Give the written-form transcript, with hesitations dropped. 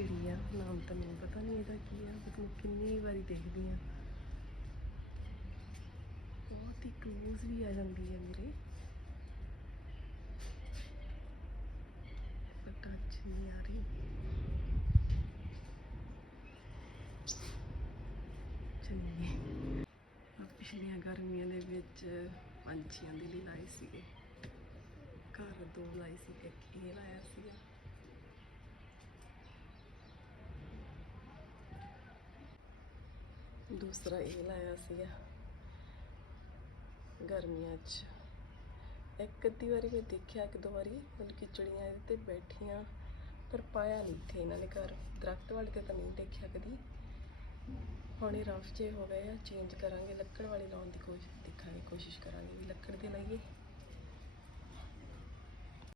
चिड़ी आ, नाम तो नहीं पता नहीं ਇਹਦਾ ਕੀ ਆ, ਬਟ ਮੈਂ ਕਿੰਨੀ ਵਾਰੀ ਦੇਖਦੀ ਆ। बहुत ही क्लोज भी आ जाती है मेरे, बट अज नहीं आ रही। चलिए, पिछलियां गर्मियों के विच पंछियों के लिए लाए सीगे घर, 2 लाए सी, एक ये लाया सीगा। दूसरा ये लाया सीगा गर्मियों च। एक अद्धी बारी मैं देखा, 1-2 बारी मतलब कि चिड़ियाँ इहदे ते बैठियां, पर पाया नहीं थे इन्होंने घर। दरख्त वाले ते तो नहीं देखा कभी। हुण ये रफ जे हो गए, चेंज करांगे, लक्कड़ वाले लाने की कोशिश, देखांगे, कोशिश करांगे भी लक्कड़ दे लाइए।